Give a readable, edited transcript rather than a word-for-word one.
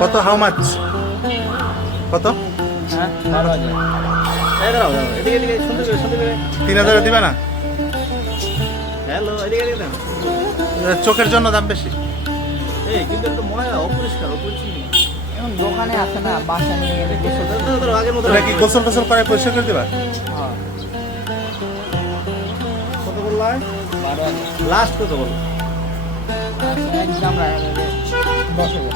কত, how much? কত? হ্যাঁ 12,000। দাঁড়াও দাঁড়াও, এদিকে এদিকে, শুনতে পেরে শুনতে পেরে। 3,000 দিবে না? হ্যালো, এদিকে এদিকে দাও। চোখের জন্য দাম বেশি। এই কিন্তু একটু ময়লা, অপরিষ্কার, অপরিচ্ছন্ন। এখন দোকানে আছে না, বাসা নিয়ে গেলে গোসল দাঁড়াও, দাঁড়াও, দাঁড়াও, আগের মতো ওটা কি রাখো। গোসল টোসল করে পরিষ্কার করে দিবা? হ্যাঁ কত বললাই? 12,000। লাস্ট কত বলো? একদম 10,000।